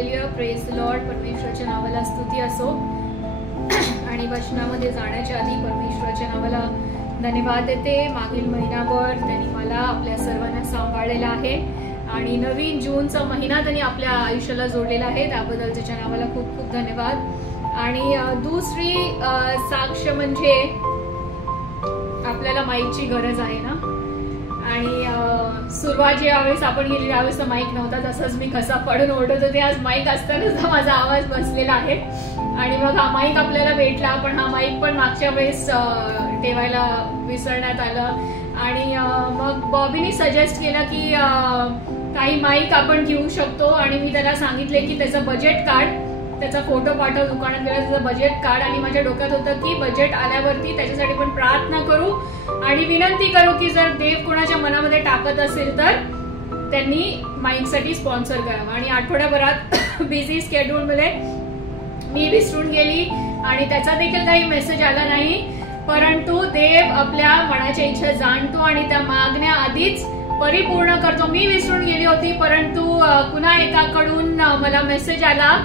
Hallelujah, praise the Lord. परमेश्वराच्या नावाला स्तुती असो. आणि वचनामध्ये जाण्याच्या आधी परमेश्वराच्या नावाला धन्यवाद देते. मागील महिनाभर त्यांनी मला आपल्या सर्वांना सांभाळलेला आहे आणि नवीन जूनचा महिना त्यांनी आपल्या आयुष्याला जोडलेला आहे, त्याबद्दल त्याच्या नावाला खूप खूप धन्यवाद. आणि दुसरी साक्ष म्हणजे आपल्याला माईकची गरज आहे ना. आणि सुरुवात ज्यावेळेस आपण गेली त्यावेळेस तर माईक नव्हता, तसंच मी कसा पडून ओरडत होते. आज माईक असतानाच माझा आवाज बसलेला आहे आणि मग हा माईक आपल्याला भेटला, पण हा माईक पण मागच्या वेळेस ठेवायला विसरण्यात आलं. आणि मग बॉबीने सजेस्ट केलं की काही माईक आपण घेऊ शकतो आणि मी त्याला सांगितले की त्याचं बजेट काढ, त्याचा फोटो पाठव, दुकानात गेला त्याचं बजेट काढ. आणि माझ्या डोक्यात होतं की बजेट आल्यावरती त्याच्यासाठी पण प्रार्थना करू आणि विनंती करू की जर देव कोणाच्या मनामध्ये टाकत असेल तर त्यांनी माईकसाठी स्पॉन्सर करावं. आणि आठवड्याभरात बिझी स्केड्यूलमध्ये मी विसरून गेली आणि त्याचा देखील काही मेसेज आला नाही, परंतु देव आपल्या मनाच्या इच्छा जाणतो आणि त्या मागण्या आधीच परिपूर्ण करतो. मी विसरून गेली होती, परंतु पुन्हा एकाकडून मला मेसेज आला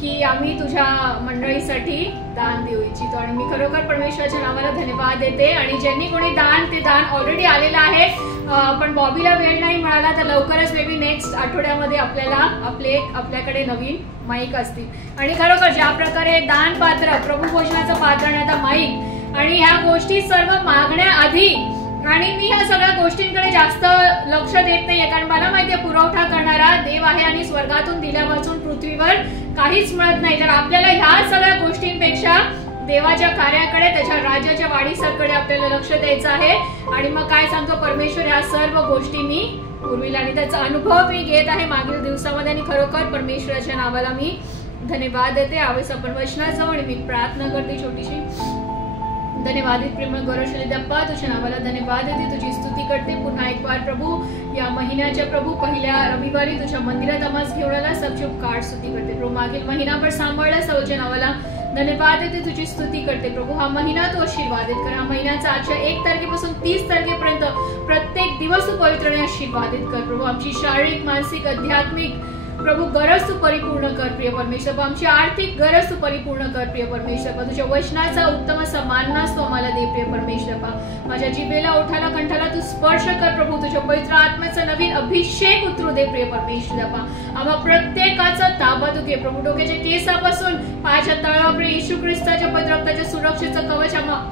की आम्ही तुझ्या मंडळीसाठी दान देऊ इच्छितो. आणि मी खरोखर परमेश्वराच्या नावाला धन्यवाद देते. आणि ज्यांनी कोणी दान, ते दान ऑलरेडी आलेलं आहे, पण बॉबीला वेळ नाही मिळाला तर लवकरच मे बी नेक्स्ट आठवड्यामध्ये आपल्याकडे नवीन माईक असतील. आणि खरोखर ज्या प्रकारे दान पात्र, प्रभू भोजनाचं पात्र आणि आता माईक आणि ह्या गोष्टी सर्व मागण्या आधी, आणि मी ह्या सगळ्या गोष्टींकडे जास्त लक्ष देत नाहीये, कारण मला माहितीये पुरवठा करणारा देव आहे आणि स्वर्गातून दिल्यापासून पृथ्वीवर काहीच मिळत नाही. तर आपल्याला ह्या सगळ्या गोष्टींपेक्षा देवाच्या कार्याकडे, त्याच्या राज्याच्या वाढीकडे आपल्याला लक्ष द्यायचं आहे. आणि मग काय सांगतो परमेश्वर, ह्या सर्व गोष्टी मी पूर्वीला आणि त्याचा अनुभव मी घेत आहे मागील दिवसामध्ये. आणि खरोखर परमेश्वराच्या नावाला मी धन्यवाद देते. यावेळेस आपण वचनात जाऊ आणि मी प्रार्थना करते छोटीशी. धन्यवादित प्रेमळ गौरवशाली देवा, तुझ्या नावाला धन्यवाद देते, तुझी स्तुती करते. पुन्हा एक बार प्रभू या महिन्याच्या प्रभू पहिल्या रविवारी तुझ्या मंदिरात आम्हाला घेऊन आला, सबशुभ काळ स्तुती करते प्रभू. मागील महिनाभर सांभाळला, सौच्या नावाला धन्यवाद देते, तुझी स्तुती करते प्रभू. हा महिना तू आशीर्वादित कर. हा महिन्याचा आजच्या 1 तारखेपासून 30 तारखेपर्यंत प्रत्येक दिवस तू पवित्र आणि आशीर्वादित कर प्रभू. आमची शारीरिक, मानसिक, आध्यात्मिक प्रभू गरज तू परिपूर्ण कर प्रिय परमेश्वर. आमची आर्थिक गरज तू परिपूर्ण कर प्रिय परमेश्वर. तुझ्या वचनाचा उत्तम समानास तू आम्हाला दे प्रिय परमेश्वर. माझ्या जिभेला, ओठाला, कंठाला तू स्पर्श कर प्रभू. तुझ्या पवित्र आत्म्याचा नवीन अभिषेक उतरू दे प्रिय परमेश्वर. आम्हा प्रत्येकाचा ताबा तू घे प्रभू. डोक्याच्या केसापासून पायाच्या तळावर येशू ख्रिस्ताच्या पवित्र रक्ताच्या सुरक्षेचं कवच आम्हा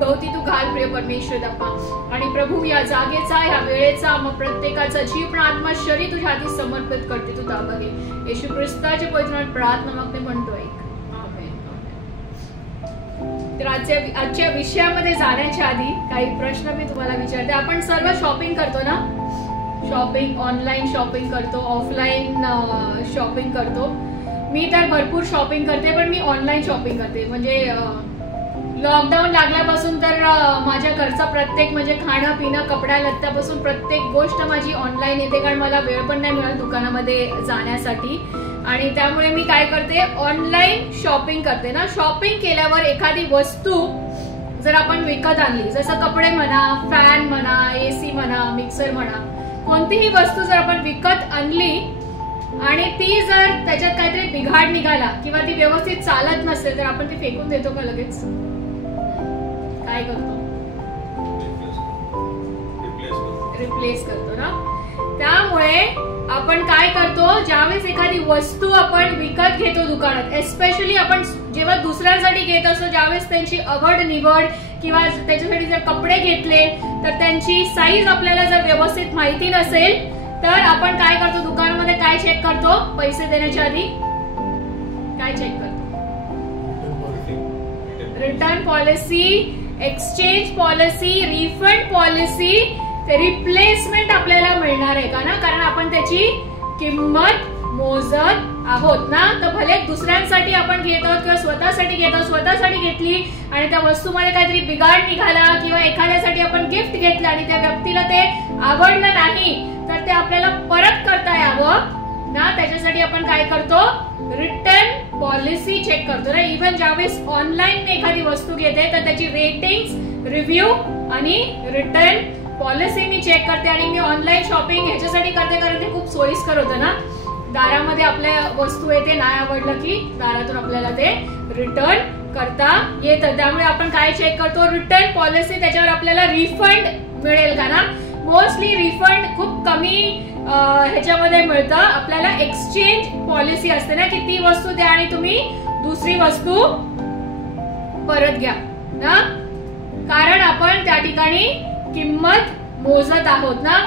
भोवती तू घाल प्रिय परमेश्वर दप्पा. आणि प्रभू या जागेचा, या वेळेचा, मग प्रत्येकाचा जीव पण आत्मा शरीर तुझ्या हाती समर्पित करते, तू ताबा घे. येशू ख्रिस्ताच्या पवित्र प्रार्थना मग मी म्हणतोय आमेन. तर आजच्या विषयामध्ये जाण्याच्या आधी काही प्रश्न मी तुम्हाला विचारते. आपण सर्व शॉपिंग करतो ना, शॉपिंग, ऑनलाईन शॉपिंग करतो, ऑफलाईन शॉपिंग करतो. मी तर भरपूर शॉपिंग करते, पण मी ऑनलाईन शॉपिंग करते. म्हणजे लॉकडाऊन लागल्यापासून तर माझ्या घरचा प्रत्येक म्हणजे खाणं पिणं, कपड्या लत्त्यापासून प्रत्येक गोष्ट माझी ऑनलाईन येते, कारण मला वेळ पण नाही मिळत दुकानामध्ये जाण्यासाठी. आणि त्यामुळे मी काय करते, ऑनलाईन शॉपिंग करते ना. शॉपिंग केल्यावर एखादी वस्तू जर आपण विकत आणली, जसं कपडे म्हणा, फॅन म्हणा, AC म्हणा, मिक्सर म्हणा, कोणतीही वस्तू जर आपण विकत आणली आणि ती जर त्याच्यात काहीतरी बिघाड निघाला किंवा ती व्यवस्थित चालत नसेल तर आपण ती फेकून देतो का लगेच? काय करतो? रिप्लेस करतो ना. त्यामुळे आपण काय करतो, ज्यावेळेस एखादी वस्तू आपण विकत घेतो दुकानात, एस्पेशली आपण जेव्हा दुसऱ्यांसाठी घेत असतो, ज्यावेळेस त्यांची आवड निवड किंवा त्याच्यासाठी जर कपडे घेतले तर त्यांची साईज आपल्याला जर व्यवस्थित माहिती नसेल तर आपण काय करतो, दुकानामध्ये काय चेक करतो, पैसे देण्याच्या आधी काय चेक करतो? Return policy, exchange policy, refund policy, replacement आपल्याला मिळणार आहे का ना, कारण आपण त्याची किंमत मोजत आहोत ना. तर भले दुसऱ्यांसाठी आपण घेत आहोत किंवा स्वतःसाठी घेत आहोत, स्वतःसाठी घेतली आणि त्या वस्तूमध्ये काहीतरी बिघाड निघाला किंवा एखाद्यासाठी आपण गिफ्ट घेतलं आणि त्या व्यक्तीला ते आवडलं नाही तर ते आपल्याला परत करता यावं ना, त्याच्यासाठी आपण काय करतो, रिटर्न पॉलिसी चेक करतो ना. इव्हन ज्यावेळेस ऑनलाईन मी एखादी वस्तू घेते तर त्याची रेटिंग्स, रिव्ह्यू आणि रिटर्न पॉलिसी मी चेक करते. आणि मी ऑनलाईन शॉपिंग ह्याच्यासाठी करते कारण ते खूप सोयीस्कर होतं ना. दारामध्ये आपल्या वस्तू येते, नाही आवडलं की दारातून आपल्याला ते रिटर्न करता येतं. त्यामुळे आपण काय चेक करतो, रिटर्न पॉलिसी, त्याच्यावर आपल्याला रिफंड मिळेल का ना. मोस्टली रिफंड खूप कमी ह्याच्यामध्ये मिळतं. आपल्याला एक्सचेंज पॉलिसी असते ना, की ती वस्तू द्या आणि तुम्ही दुसरी वस्तू परत घ्या ना, कारण आपण त्या ठिकाणी किंमत मोजत आहोत ना.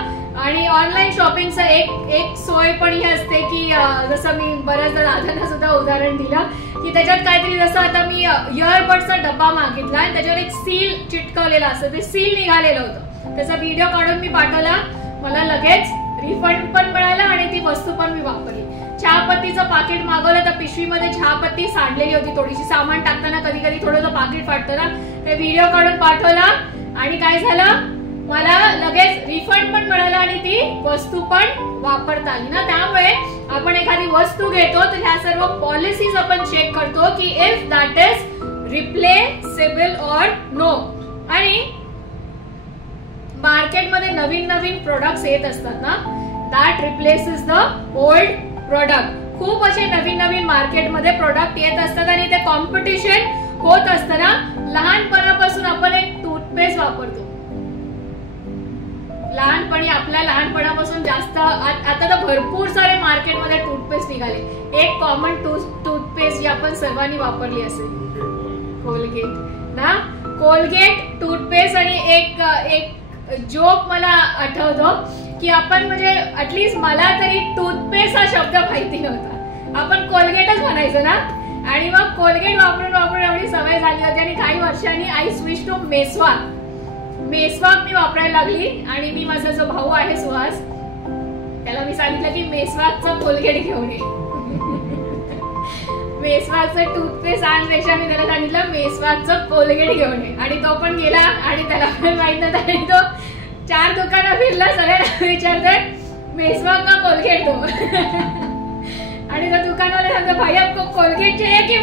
आणि ऑनलाईन शॉपिंगचं एक सोय पण ही असते की जसं मी बऱ्याचदा दादांना सुद्धा उदाहरण दिलं की त्याच्यात काहीतरी, जसं आता मी इयरबड्सचा डब्बा मागितला आणि त्याच्यावर एक सील चिटकवलेला असतं, ते सील निघालेलं होतं, त्याचा व्हिडिओ काढून मी पाठवला, मला लगेच रिफंड पण मिळाला आणि ती वस्तू पण मी वापरली. चहापत्तीचं पाकिट मागवलं तर पिशवीमध्ये चहापत्ती सांडलेली होती थोडीशी, सामान टाकताना कधी कधी थोडंसं पाकिट फाटतं ना, ते व्हिडिओ काढून पाठवला आणि काय झालं, मला लगेच रिफंड पण मिळाला आणि ती वस्तू पण वापरता आली ना. त्यामुळे आपण एखादी वस्तू घेतो तर ह्या सर्व पॉलिसीज आपण चेक करतो की if that is replaceable or no. आणि मार्केटमध्ये नवीन नवीन प्रोडक्ट्स येत असतात ना, that replaces the old product. खूप असे नवीन नवीन मार्केटमध्ये प्रोडक्ट येत असतात आणि ते कॉम्पिटिशन होत असतं ना. लहानपणापासून आपण एक टूथपेस्ट वापरतो, लहानपणी, आपल्या लहानपणापासून जास्त, आता तर भरपूर सारे मार्केटमध्ये टूथपेस्ट निघाले. एक कॉमन टूथपेस्ट जी आपण सर्वांनी वापरली असेल, कोलगेट ना, कोलगेट टूथपेस्ट. आणि एक जोक मला आठवतो की आपण म्हणजे ऍटलीस्ट मला तरी टूथपेस्ट हा शब्द माहिती नव्हता, आपण कोलगेटच म्हणायचो ना. आणि मग कोलगेट वापरून वापरून एवढी सवय झाली होती आणि काही वर्षांनी आय स्विच टू मेसवाक मी वापरायला लागली. आणि मी, माझा जो भाऊ आहे सुहास, त्याला मी सांगितलं की मेसवाकचं कोलगेट घेऊन ये, मेसवाकचं टूथपेस्ट आणण्यापेक्षा मी त्याला सांगितलं मेसवाकचं कोलगेट घेऊन ये. आणि तो पण गेला आणि त्याला पण माहित नव्हतं आणि तो 4 दुकानं फिरला, सगळ्यांना विचारतोय मेसवाक का कोलगेट दो. आणि तो दुकानवाला सांगतो भाई आपको कोलगेट चाहिए कि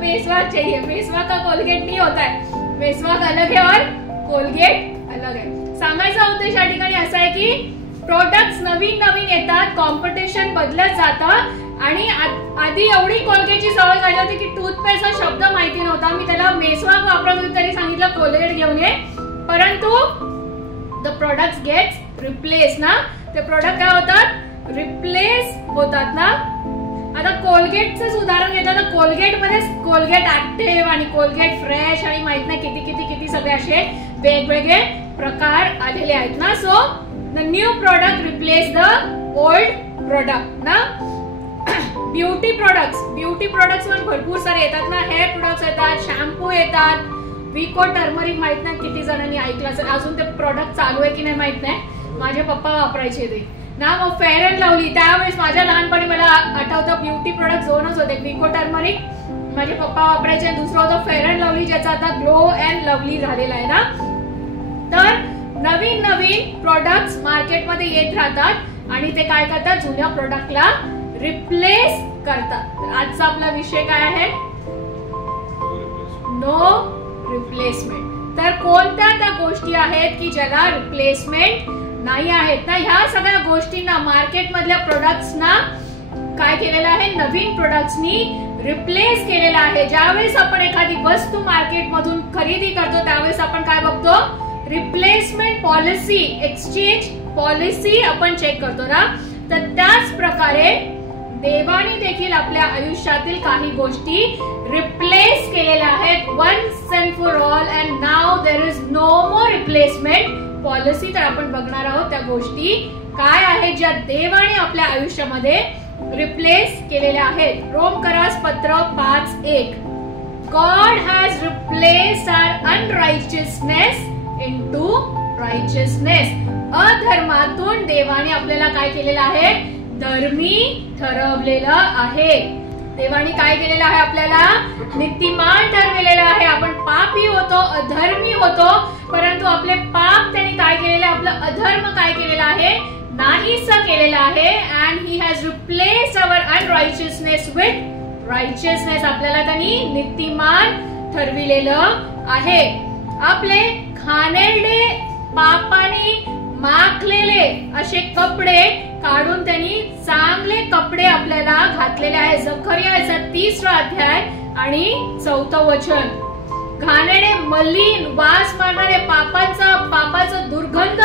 मेसवाक चाहिए, मेसवाक का कोलगेट नहीं होता है, मेसवाक अलग है और कोलगेट अलग आहे. सांगायचा उद्देश या ठिकाणी असा आहे की प्रोडक्ट्स नवीन नवीन येतात, कॉम्पिटिशन बदलत जातं. आणि आधी एवढी कोलगेटची सवय झाली होती की टूथपेस्ट हा शब्द माहिती नव्हता, मी त्याला मेसवाक वापरत होते तरी सांगितलं कोलगेट घेऊन ये. परंतु द प्रोडक्ट्स गेट्स रिप्लेस ना, ते प्रोडक्ट काय होतात, रिप्लेस होतात ना. आता कोलगेटच उदाहरण घेतलं तर कोलगेटमध्ये कोलगेट ऍक्टिव्ह आणि कोलगेट फ्रेश आणि माहित नाही किती किती किती सगळे असे वेगवेगळे प्रकार आलेले आहेत ना. So the new product replace the old product ना. ब्युटी प्रोडक्ट्स पण भरपूर सारे येतात ना, हेअर प्रोडक्ट्स येतात, शॅम्पू येतात, विको टर्मरिक माहित नाही किती जणांनी ऐकलं असेल, अजून ते प्रोडक्ट चालू आहे की नाही माहित नाही, माझे पप्पा वापरायचे ते ना. मग फेअर अँड लवली, त्यावेळेस माझ्या लहानपणी मला आठवतं ब्युटी प्रोडक्ट 2च होते, विको टर्मरिक माझे पप्पा वापरायचे, दुसरं होतं फेअर अँड लवली ज्याचा आता ग्लो अँड लवली झालेला आहे ना. तर नवीन नवीन प्रोडक्ट्स मार्केटमध्ये येत राहतात आणि ते काय करतात, जुन्या प्रोडक्टला रिप्लेस करतात. आजचा आपला विषय काय आहे, नो रिप्लेसमेंट. तर कोणत्या त्या गोष्टी आहेत की ज्याला रिप्लेसमेंट नाही आहेत ना. ह्या सगळ्या गोष्टींना, मार्केटमधल्या प्रोडक्ट्सना काय केलेलं आहे, नवीन प्रोडक्ट्सनी रिप्लेस केलेलं आहे. ज्यावेळेस आपण एखादी वस्तू मार्केटमधून खरेदी करतो त्यावेळेस आपण काय बघतो, रिप्लेसमेंट पॉलिसी, एक्सचेंज पॉलिसी आपण चेक करतो ना. तर त्याच प्रकारे देवाने देखील आपल्या आयुष्यातील काही गोष्टी रिप्लेस केलेल्या आहेत once and for all, and now there is no more replacement policy. तर आपण बघणार आहोत त्या गोष्टी काय आहेत ज्या देवाने आपल्या आयुष्यामध्ये रिप्लेस केलेल्या आहेत. रोमकरास पत्र 5:1 God has replaced our unrighteousness into righteousness. अधर्मातून देवाने आपल्याला काय केलेलं आहे, धर्मी ठरवलेलं आहे. देवाने काय केलेलं आहे, आपल्याला नीतिमान ठरवलेलं आहे. आपण पापी होतो, अधर्मी होतो, परंतु आपले पाप त्यांनी काय केलेलं आहे, आपलं अधर्म काय केलेलं आहे, नाहीसं केलेलं आहे. And he has replaced our unrighteousness with righteousness. आपल्याला त्यांनी नीतिमान ठरविलेलं आहे. आपले घाणेरडे पापाने माखलेले असे कपडे काढून त्यांनी चांगले कपडे आपल्याला घातलेले आहेत. जकरियाचा 3रा अध्याय आणि 4थं वचन. घाणेरडे, मलिन, वास मारणारे, पापाचं दुर्गंध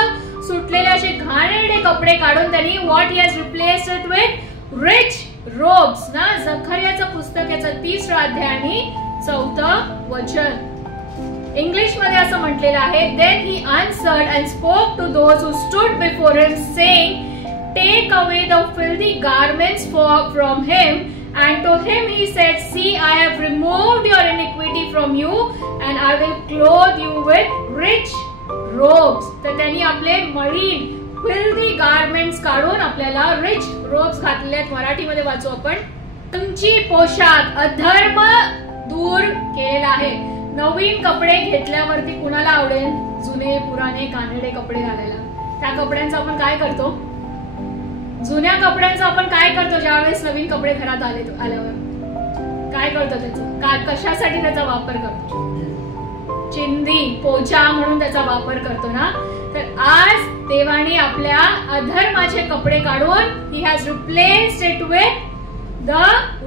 सुटलेले असे घाणेरडे कपडे काढून त्यांनी what he has replaced it with rich ropes ना. जकरियाचं पुस्तक याचा 3रा अध्याय आणि 4थं वचन. इंग्लिश मध्ये असं म्हटलेलं आहे, then he answered and spoke to those who stood before him saying, take away the filthy garments from him, and to him he said, see, I have removed your iniquity from you and I will clothe you with rich robes. तर त्यांनी आपले मळीन filthy garments काढून आपल्याला rich robes घातलेले आहेत. मराठीमध्ये वाचू आपण. तुमची पोशाख अधर्म दूर केलेला आहे. नवीन कपडे घेतल्यावरती कुणाला आवडेल जुने पुराणे घाणेरडे कपडे घालायला? त्या कपड्यांचा आपण काय करतो? जुन्या कपड्यांचा आपण काय करतो ज्यावेळेस नवीन कपडे घरात आल्यावर? काय करतो त्याचा? कशासाठी त्याचा वापर करतो? चिंदी, पोछा म्हणून त्याचा वापर करतो ना. तर आज देवाने आपल्या अधर्माचे कपडे काढून he has replaced it with the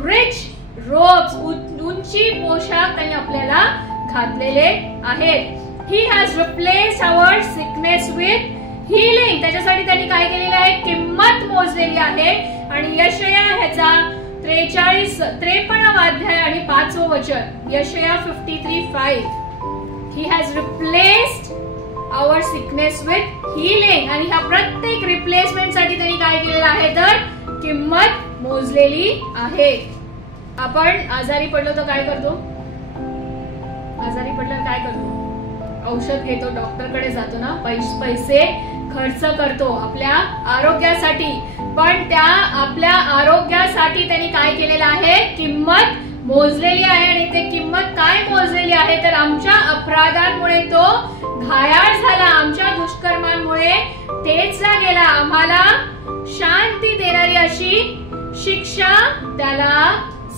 rich robes. उंची पोशाख त्यांनी आपल्याला घातलेले आहेत. He has replaced our sickness with healing. त्याच्यासाठी त्यांनी काय केलेलं आहे? किंमत मोजलेली आहे. आणि यशया ह्याचा 53वा अध्याय आणि 5वं वचन. Yashaya 53:5. He has replaced our sickness with healing. आणि ह्या प्रत्येक रिप्लेसमेंट साठी त्यांनी काय केलेलं आहे? तर किंमत मोजलेली आहे. आपण आजारी पडलो तर काय करतो? आजारी पडल्यावर काय करतो? औषध घेतो, डॉक्टरकडे जातो ना. पैसे खर्च करतो आपल्या आरोग्यासाठी. पण त्या आपल्या आरोग्यासाठी त्यांनी काय केलेलं आहे? किंमत मोजलेली आहे. आणि ते किंमत काय मोजलेली आहे? तर आमच्या अपराधांमुळे तो घायाळ झाला, आमच्या दुष्कर्मांमुळे ठेचला गेला, आम्हाला शांती देणारी अशी शिक्षा त्याला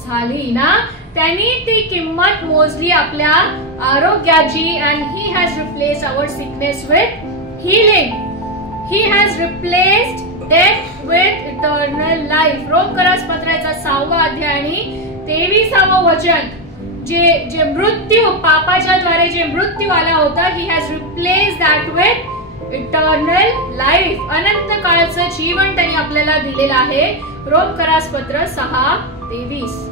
झाली ना. त्यांनी ती किंमत मोजली आपल्या आरोग्याची. And he has replaced our sickness with healing. He has replaced death with eternal life. रोमकरास पत्राचा 6वा अध्याय आणि 23वा वचन. जे मृत्यू, पापाच्या द्वारे जे मृत्यू आला होता, he has replaced that with eternal life. अनंत काळाचं जीवन त्यांनी आपल्याला दिलेलं आहे. रोमकरास पत्र 6:23.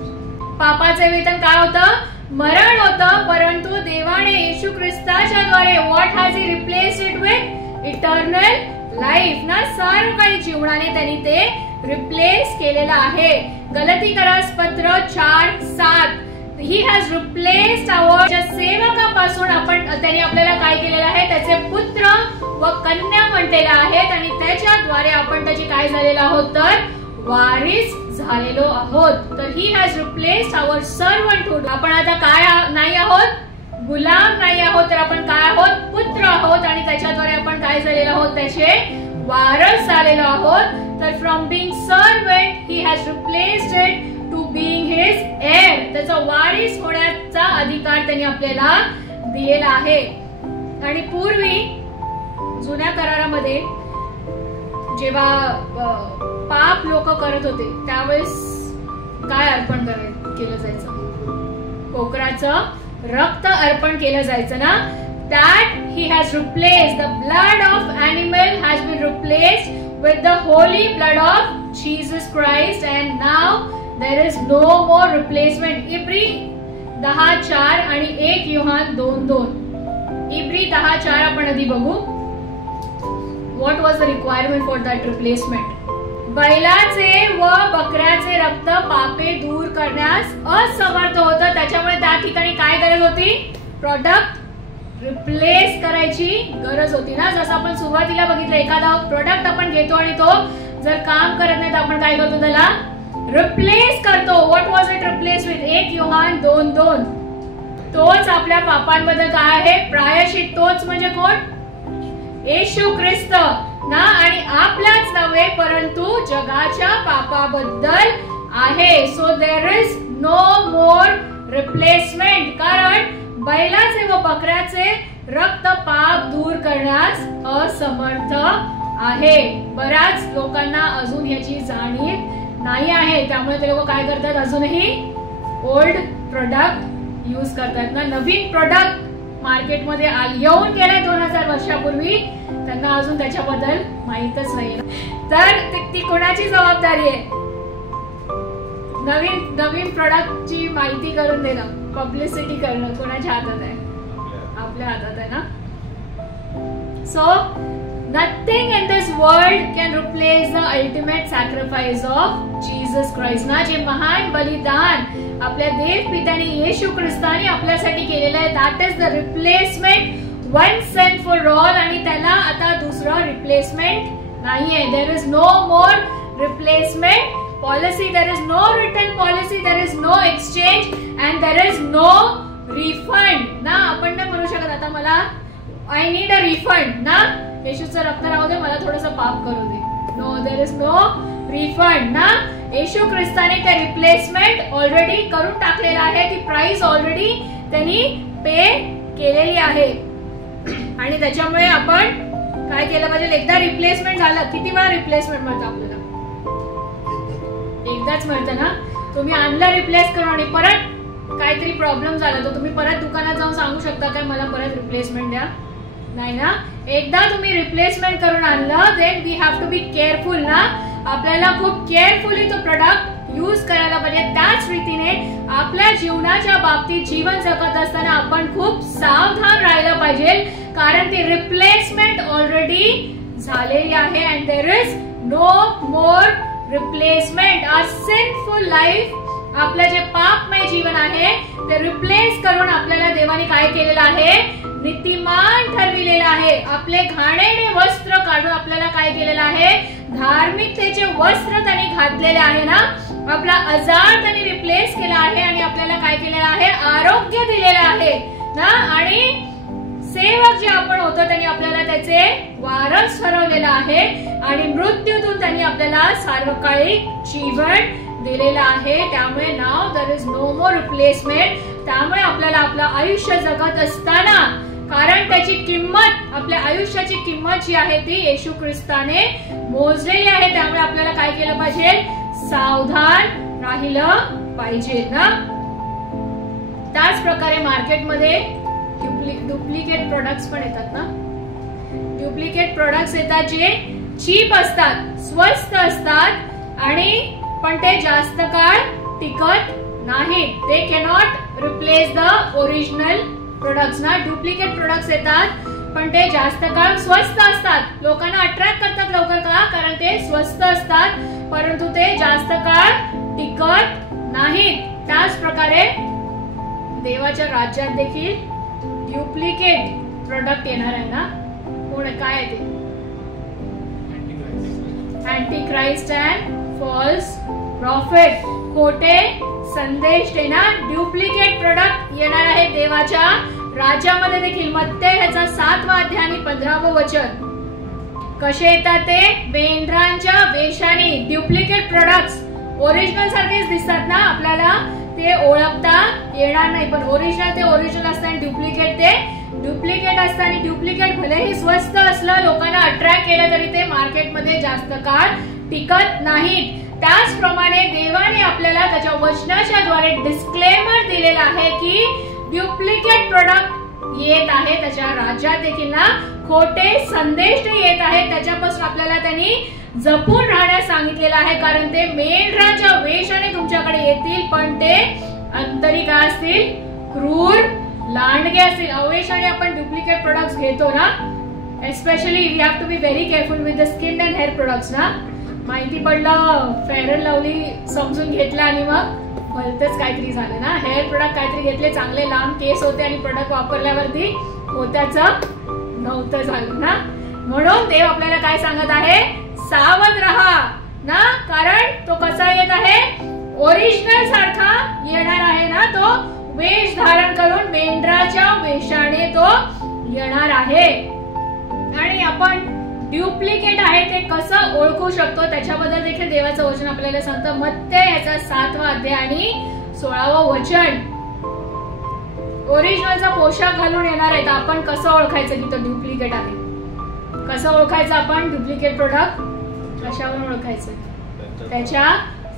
पापाचे वेतन काय होतं? मरण होतं. परंतु देवाने येशू ख्रिस्ताच्या द्वारे what has he replaced it with eternal life ना. सर्व काही जीवनाने त्यांनी ते रिप्लेस केलेलं आहे. गलतीकरास पत्र 4:7. ही हॅज रिप्लेस्ड आवर. सेवकापासून त्यांनी आपल्याला काय केलेलं आहे? त्याचे पुत्र व कन्या म्हटलेले आहेत. आणि त्याच्याद्वारे आपण त्याची काय झालेलो आहोत? तर वारिस झालेलो आहोत. तर ही हॅज रिप्लेस्ड आवर सर्वंटहुड. आपण आता काय नाही आहोत? गुलाम नाही आहोत, तर आपण काय आहोत? पुत्र आहोत. आणि त्याच्याद्वारे आपण काय झालेलो आहोत? त्याचे वारस झालेलो आहोत. तर from being servant he has replaced it to being his heir. त्याचा वारिस होण्याचा अधिकार त्यांनी आपल्याला दिलेला आहे. आणि पूर्वी जुन्या करारामध्ये जेव्हा पाप लोक करत होते त्यावेळेस काय अर्पण केलं जायचं? कोकराचं रक्त अर्पण केलं जायचं ना. That he has replaced the blood of animal has been replaced with the holy blood of Jesus Christ, and now there is no more replacement. इब्री 10:4 आणि 1 योहान 2:2. इब्री 10:4 आपण आधी बघू. What was the requirement for that replacement? बैलाचे व बकऱ्याचे रक्त पापे दूर करण्यास असमर्थ होतं. त्याच्यामुळे त्या ठिकाणी काय गरज होती? प्रोडक्ट रिप्लेस करायची गरज होती ना. जसं आपण सुरुवातीला बघितलं, एखादा प्रोडक्ट आपण घेतो आणि तो जर काम करत नाही तर आपण काय करतो? त्याला रिप्लेस करतो. What was it replace with? 1 Yohan 2:2. तोच आपल्या पापांबद्दल काय आहे? प्रायश्चित. तोच म्हणजे कोण? येशू ख्रिस्त ना. आणि आपलाच नव्हे परंतु जगाच्या पापाबद्दल आहे. So there is no more replacement. कारण बैलाचे व बकऱ्याचे रक्त पाप दूर करण्यास असमर्थ आहे. बऱ्याच लोकांना अजून ह्याची जाणीव नाही आहे, त्यामुळे ते लोक काय करतात, अजूनही ओल्ड प्रोडक्ट यूज करतात ना. नवीन प्रोडक्ट मार्केटमध्ये येऊन गेले 2000 वर्षापूर्वी, त्यांना अजून त्याच्याबद्दल माहीतच नाही. तर ती कोणाची जबाबदारी आहे? नवीन प्रोडक्टची माहिती करून देणं, पब्लिसिटी करणं कोणाच्या हातात आहे? आपल्या हातात आहे ना. So nothing in this world can replace the ultimate sacrifice of Jesus Christ ना. जे महान बलिदान आपल्या देव पित्याने येशू ख्रिस्ताने आपल्यासाठी केलेलं आहे, that is the replacement once and for all. आणि त्याला आता दुसरा रिप्लेसमेंट नाहीये. there is no more replacement policy, there is no written policy, there is no exchange and there is no refund ना. आपण नाही म्हणू शकत आता मला I need a refund ना, येशूचं रक्त राहू दे, मला थोडंसं पाप करू दे. No, there is no refund ना. येशू ख्रिस्ताने ते रिप्लेसमेंट ऑलरेडी करून टाकलेलं आहे, ती प्राइस ऑलरेडी त्यांनी पे केलेली आहे. आणि त्याच्यामुळे आपण काय केलं पाहिजे, एकदा रिप्लेसमेंट झालं, किती वेळा रिप्लेसमेंट मिळतं आपल्याला? एकदाच मिळतं ना. तुम्ही आणलं रिप्लेस करून आणि परत काहीतरी प्रॉब्लेम झाला तर तुम्ही परत दुकानात जाऊन सांगू शकता काय मला परत रिप्लेसमेंट द्या? नाही ना. एकदा तुम्ही रिप्लेसमेंट करून आणलं, then we have to be careful ना. आपल्याला खूप केअरफुली तो प्रोडक्ट यूज करायला पाहिजे. त्याच रीतीने आपल्या जीवनाच्या बाबतीत जीवन जगत असताना आपण खूप सावधान राहायला पाहिजे, कारण ती रिप्लेसमेंट ऑलरेडी झालेली आहे. And there is no more replacement. Our sinful life, आपलं जे पापमय जीवन आहे ते रिप्लेस करून आपल्याला देवाने काय केलेलं आहे, नीतिमान ठरविलेलं आहे. आपले घाणेरडे वस्त्र काढून आपल्याला काय केलेलं आहे, धार्मिकतेचे वस्त्र त्यांनी घातलेले आहे ना. आपला आजार त्यांनी रिप्लेस केला आहे आणि आपल्याला काय केलेलं आहे, आरोग्य दिलेलं आहे ना. आणि सेवक जे आपण होतो त्यांनी आपल्याला त्याचे वारस ठरवलेलं आहे आणि मृत्यूतून त्यांनी आपल्याला सार्वकालिक जीवन दिलेलं आहे. त्यामुळे नाव there is no more replacement. त्यामुळे आपल्याला आपलं आयुष्य जगत असताना, कारण त्याची किंमत, आपल्या आयुष्याची किंमत जी आहे ती येशू ख्रिस्ताने मोजलेली आहे. त्यामुळे आपल्याला काय केलं पाहिजे, सावधान राहिलं पाहिजे ना. त्याच प्रकारे मार्केटमध्ये डुप्लिकेट प्रोडक्ट्स पण येतात ना. डुप्लिकेट प्रोडक्ट्स येतात जे चीप असतात, स्वस्त असतात आणि पण ते जास्त काळ टिकत नाहीत. दे cannot replace the original products ना. डुप्लिकेट प्रोडक्ट्स येतात पण ते जास्त काळ स्वस्त असतात, लोकांना अट्रॅक्ट करतात लवकर का, कारण ते स्वस्त असतात, परंतु ते जास्त काळ टिकत नाहीत. त्याच प्रकारे देवाच्या राज्यात देखील डुप्लिकेट प्रोडक्ट येणार आहे ना. कोण काय आहे ते, anti Christ and false prophet, खोटे संदेश देणार, डुप्लिकेट प्रोडक्ट येणार आहे देवाच्या राज्यामध्ये देखील. मत्ते ह्याचा 7वा अध्याय आणि 15वं वचन. कसे येतात ते, मेंढरांच्या वेशाने. डुप्लिकेट प्रोडक्ट्स ओरिजिनल सारखेच दिसतात ना, आपल्याला ते ओळखता येणार नाही, पण ओरिजिनल ते ओरिजिनल असतं आणि डुप्लिकेट ते डुप्लिकेट असतं. आणि डुप्लिकेट भलेही स्वस्त असलं, लोकांना अट्रॅक्ट केलं, तरी ते मार्केटमध्ये जास्त काळ टिकत नाहीत. त्याचप्रमाणे देवाने आपल्याला त्याच्या वचनाच्या द्वारे डिस्क्लेमर दिलेला आहे की डुप्लिकेट प्रोडक्ट येत आहे त्याच्या राज्यात देखील ना. खोटे संदेश येत आहेत, त्याच्यापासून आपल्याला त्यांनी जपून राहण्यास सांगितलेलं आहे, कारण ते मेंढराच्या वेशाने तुमच्याकडे येतील, पण ते अंतरी काय असतील, क्रूर लांडगे असतील. अवेशाने आपण डुप्लिकेट प्रोडक्ट्स घेतो ना, especially we have to be very careful with the skin and hair products ना. माहिती पडलं फेअर अँड लवली समजून घेतलं आणि मग भलतंच काहीतरी झालं ना. हेअर प्रोडक्ट काहीतरी घेतले, चांगले लांब केस होते आणि प्रोडक्ट वापरल्यावरती होत्याचं नव्हतं झालं ना. म्हणून देव आपल्याला काय सांगत आहे, सावध राहा ना, कारण तो कसा येत आहे, ओरिजिनल सारखा येणार आहे ना. तो वेश धारण करून मेंढराच्या वेशाने तो येणार आहे. आणि आपण डुप्लिकेट आहे ते कसं ओळखू शकतो त्याच्याबद्दल देखील देवाचं वचन आपल्याला सांगतं. मत्ते याचा 7वा अध्याय आणि 16वं वचन. ओरिजिनलचा पोशाख घालून येणार आहे, तर आपण कसं ओळखायचं की तो डुप्लिकेट आहे. कसं ओळखायचं आपण डुप्लिकेट प्रोडक्ट? कशावरून ओळखायचं? त्याच्या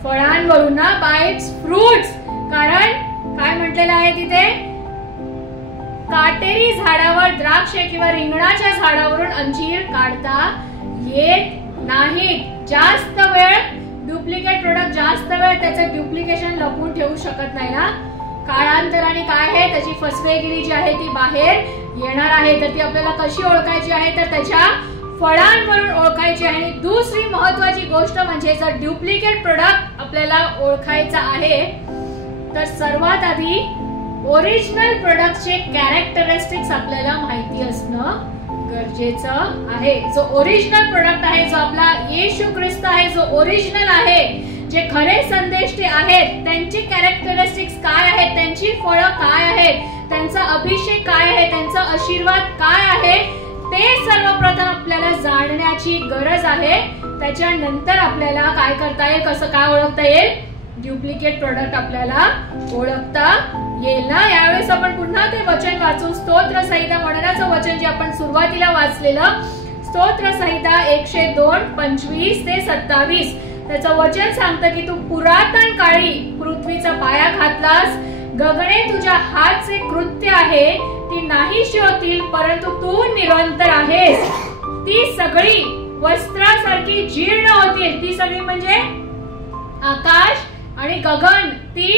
फळांवरून ना, बाय इट्स फ्रुट्स. कारण काय म्हटलेलं आहे तिथे? काटेरी झाडावर द्राक्ष किंवा रिंगणाच्या झाडावरून अंजीर काढता येत नाहीत. जास्त वेळ डुप्लिकेट प्रोडक्ट जास्त वेळ त्याचं डुप्लिकेशन लपवून ठेवू शकत नाही ना. काळांतराने काय आहे, त्याची फसवेगिरी जी आहे ती बाहेर येणार आहे. तर ती आपल्याला कशी ओळखायची आहे? तर त्याच्या फळांवरून ओळखायची आहे. आणि दुसरी महत्वाची गोष्ट म्हणजे जर डुप्लिकेट प्रोडक्ट आपल्याला ओळखायचा आहे तर सर्वात आधी ओरिजिनल प्रोडक्टचे कॅरेक्टरिस्टिक्स आपल्याला माहिती असणं गरजेचं आहे. जो ओरिजिनल प्रोडक्ट आहे, जो आपला येशू ख्रिस्त आहे, जो ओरिजिनल आहे, जे खरे संदेष्टे आहेत, त्यांची कॅरेक्टरिस्टिक्स काय आहेत, त्यांची फळं काय आहेत, त्यांचा अभिषेक काय आहे, त्यांचा आशीर्वाद काय आहे, ते सर्वप्रथम आपल्याला जाणण्याची गरज आहे. त्याच्यानंतर आपल्याला काय करता येईल, कसं काय ओळखता येईल? डुप्लिकेट प्रोडक्ट आपल्याला ओळखता येईल ना. यावेळेस आपण पुन्हा ते वचन वाचू. स्तोत्र संहिता म्हणण्याचं वचन जे आपण सुरुवातीला वाचलेलं, स्तोत्र संहिता 102 25 ते 27. त्याचं वचन सांगतं की तू पुरातन काळी पृथ्वीचा पाया घातलास, गगने तुझ्या हातचे कृत्य आहे, ती नाहीशी होतील, परंतु तू निरंतर आहेस. ती सगळी वस्त्रासारखी जीर्ण होतील. ती सगळी म्हणजे आकाश आणि गगन, ती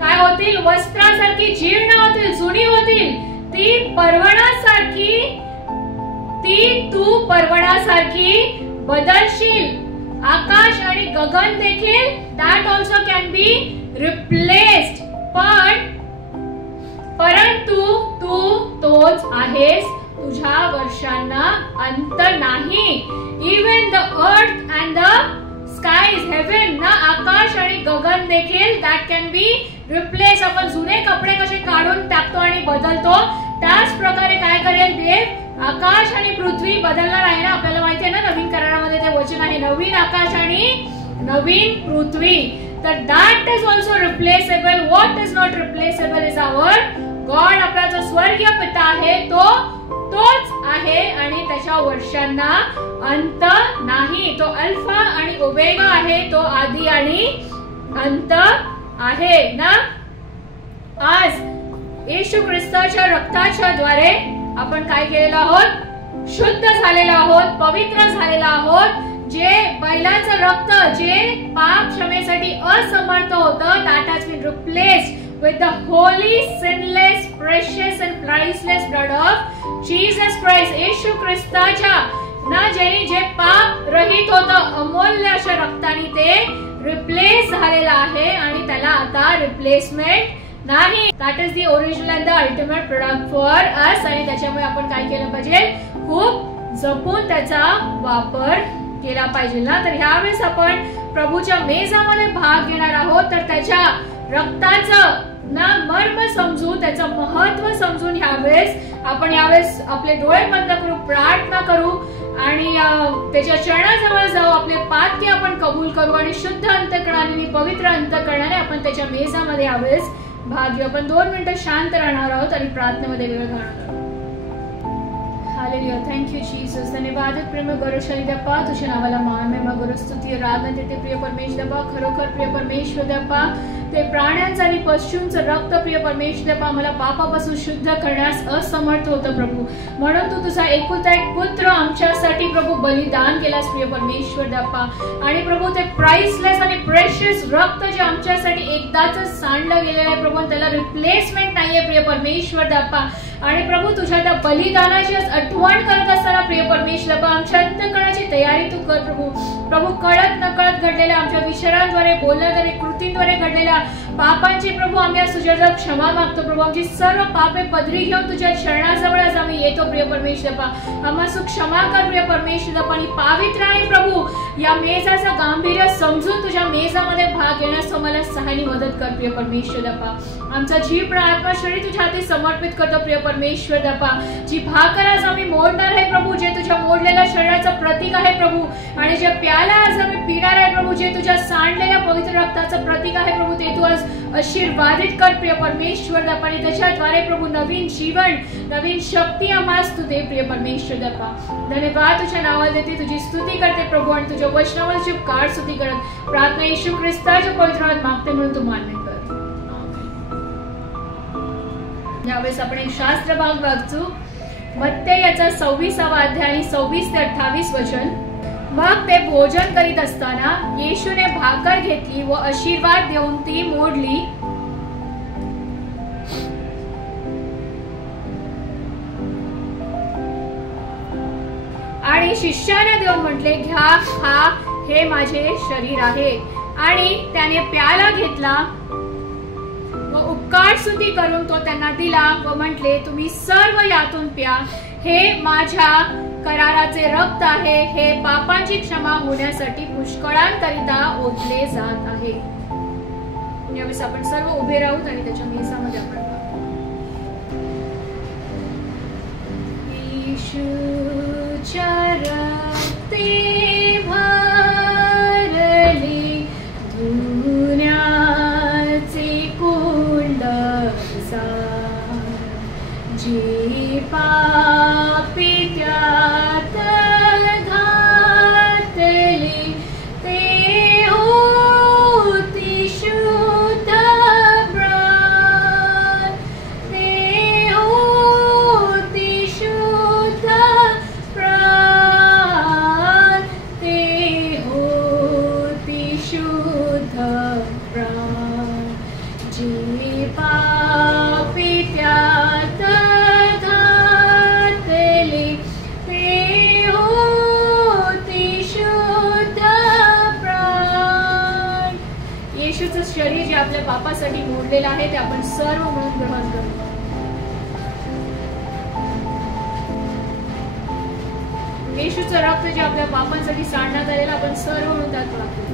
काय होतील? वस्त्रासारखी जीर्ण होतील, जुनी होतील. ती पर्वणासारखी, ती तू पर्वणासारखी बदलशील. आकाश आणि गगन देखील that also can be replaced. परंतु तू तोच आहेस. तुझ्या वर्षांना अंत नाही. Even the earth and the skies, heaven ना, आकाश आणि गगन देखील that can be replaced. आपण जुने कपडे कसे काढून टाकतो आणि बदलतो, त्याच प्रकारे काय करेल देव? आकाश आणि पृथ्वी बदलणार आहे ना. आपल्याला माहिती आहे ना, नवीन करारामध्ये ते वचन आहे, नवीन आकाश आणि नवीन पृथ्वी. तर that is also replaceable. What is not replaceable is our God. आपला जो स्वर्गीय पिता आहे तोच आहे आणि त्याच्या वर्षांना अंत नाही. तो अल्फा आणि ओमेगा आहे, तो आदी आणि अंत आहे ना. आज येशू ख्रिस्ताच्या रक्ताच्या द्वारे आपण काय केलेलं आहोत? शुद्ध झालेलो आहोत, पवित्र झालेलो आहोत. जे बैलाचं रक्त जे पाप क्षमेसाठी असमर्थ होतं, that has been replaced with the holy, sinless, precious and priceless blood of Jesus Christ. येशू ख्रिस्ताच्या ना जे पाप रहित होतं, अमूल्य अशा रक्ताने ते रिप्लेस झालेलं आहे आणि त्याला आता रिप्लेसमेंट नाही. That is the original and the ultimate product for us. आणि त्याच्यामुळे आपण काय केलं पाहिजे? खूप जपून त्याचा वापर केला पाहिजे ना. तर ह्यावेळेस आपण प्रभूच्या मेजामध्ये भाग घेणार आहोत. तर त्याच्या रक्ताचं ना मर्म समजून, त्याचं महत्व समजून आपण यावेळेस आपले डोळे बंद करू, प्रार्थना करू आणि त्याच्या चरणाजवळ जाऊ. आपले पातके आपण कबूल करू आणि शुद्ध अंतःकरणाने, पवित्र अंतःकरणाने आपण त्याच्या मेजामध्ये यावेळेस भाग घेऊ. आपण 2 मिनिटं शांत राहणार आहोत आणि प्रार्थनेमध्ये वेळ घालणार आहोत. हालेलुया. Thank you Jesus. धन्यवाद प्रेम गौरवशाली देवा, तुझ्या नावाला मान महिमा गौरव स्तुती आराधना देते प्रिय परमेश्वर देवा. खरोखर प्रिय परमेश्वर देवा, ते प्राण्यांचं आणि पशूंचं रक्त प्रिय परमेश्वर देवा मला पापापासून शुद्ध करण्यास असमर्थ होतं प्रभू. म्हणून तू तुझा एकुलता एक पुत्र आमच्यासाठी प्रभू बलिदान केलास प्रिय परमेश्वर देवा. आणि प्रभू ते प्राइसलेस आणि प्रेशियस रक्त जे आमच्यासाठी एकदाच सांडलं गेलेलं आहे प्रभू, त्याला रिप्लेसमेंट नाहीये प्रिय परमेश्वर देवा. आणि प्रभू तुझ्या त्या बलिदानाची आठवण करत असताना प्रिय परमेश्वर देवा आमच्या अंतःकरणाची तयारी तू कर प्रभू. प्रभू कळत नकळत घडलेल्या आमच्या विचारांद्वारे, बोलण्याद्वारे, कृतींद्वारे घडलेल्या पापांची प्रभू आम्ही आज तुझ्याजवळ क्षमा मागतो प्रभू. आमची सर्व पापे पदरी घेऊन तुझ्या चरणाजवळ आज आम्ही येतो प्रिय परमेश्वर देवा. आम्हाला क्षमा कर प्रिय परमेश्वर देवा. आणि पावित्राने प्रभू या मेजाचं गांभीर्य समजून तुझ्या मेजामध्ये भाग घेण्यास आम्हाला सहाय्य मदत कर प्रिय परमेश्वर देवा. आमचा जीव प्राण आत्मा शरीर तुझ्या हाती समर्पित करतो प्रिय परमेश्वर देवा. जी भाकर आज आम्ही मोडणार आहे प्रभू, जे तुझ्या मोडलेल्या शरीराचं प्रतीक आहे प्रभू, आणि जे प्याला आज आम्ही पिणार आहे प्रभू, जे तुझ्या सांडलेल्या पवित्र रक्ताचं प्रतीक आहे प्रभू, ते तू आज आशीर्वादित कर प्रिय परमेश्वर आणि त्याच्याद्वारे प्रभू नवीन जीवन, नवीन शक्ती आम्हास तू दे प्रिय परमेश्वर देवा. धन्यवाद तुझ्या नावाला देते, तुझी स्तुती करते प्रभू आणि तुझ्या वचनावर चिपकार स्तुती करत प्रार्थना येशू ख्रिस्ताच्या पवित्र नावात मागते म्हणून तू मान्य कर. यावेळेस आपण एक शास्त्र भाग वाचू. मत्तेय याचा 26वा अध्याय आणि 26 ते 28 वचन. मग ते भोजन करीत असताना येशूने भाकर घेतली व आशीर्वाद देऊन ती मोडली आणि शिष्यांना देऊन म्हटले, घ्या खा, हे माझे शरीर आहे. आणि त्याने प्याला घेतला व उपकार स्तुती करून तो त्यांना दिला व म्हटले, तुम्ही सर्व यातून प्या, हे माझ्या कराराचे रक्त आहे, हे पापांची क्षमा होण्यासाठी पुष्कळांकरिता ओतले जात आहे. यावेळेस आपण सर्व उभे राहूत आणि त्याच्या मेसामध्ये आपण येशूच्या रक्ते भरली धुण्याचे कुंड जी पापी त्यात घातली, ते होती शुद्ध प्राण, ते होती शुद्ध प्राण, ते होती शुद्ध प्राण, जी पापी त्यात शरीर जे आपल्या पापासाठी मोडलेलं आहे ते आपण सर्व म्हणून ग्रहण करू. येशूचं रक्त जे आपल्या पापांसाठी सांडण्यात आलेलं आपण सर्व म्हणून त्यात वापरू.